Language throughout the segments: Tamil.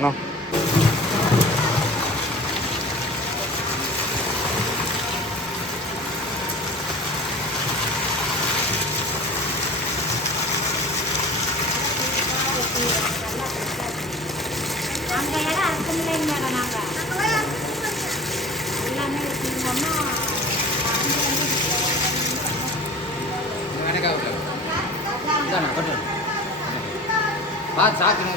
No. அந்த இடம் அர்த்தமில்லைங்க மேடம். நாங்கள் எல்லாமே வச்சுருந்தோம்னா बात साथ में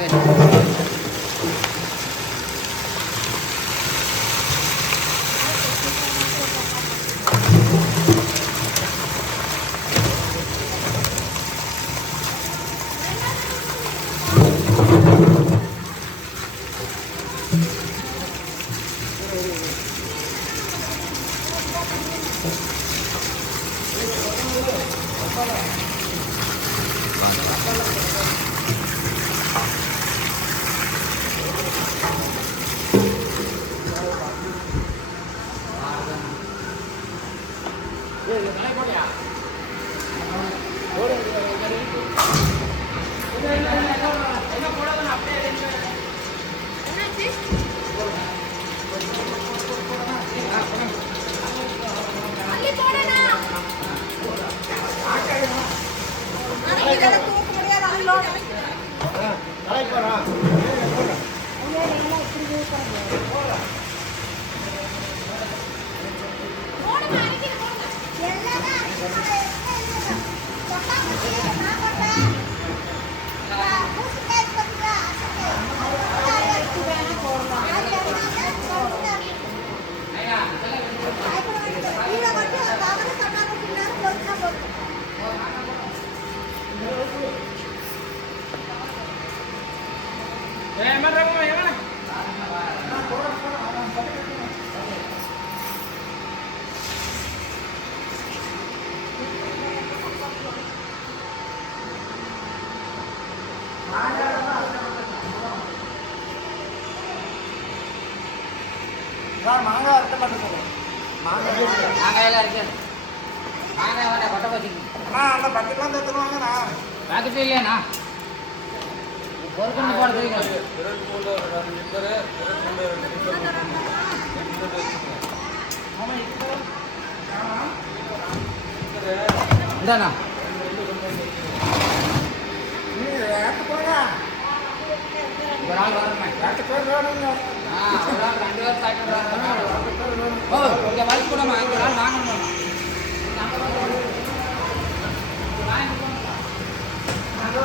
மாங்காய் அறுக்க மாட்டேங்குது. மாங்காய் எல்லாம் இருக்கு. மாங்காய் வேண்டாம், கொட்டை வச்சுக்கணும். அந்த பக்கெட்லாம் தத்துருவாங்கண்ணா. பாக்கெட்டு இல்லையாண்ணா? பொறுக்கணும் போட தெரியும். இந்தாண்ணா ஒரு ஆள் வரணுமே. ஒரு ஆள் 2 பேர் சாப்பிட்டு ஓ இங்கே வலிக்கு கூடமா ஒரு ஆள் வாங்கணும். அங்கே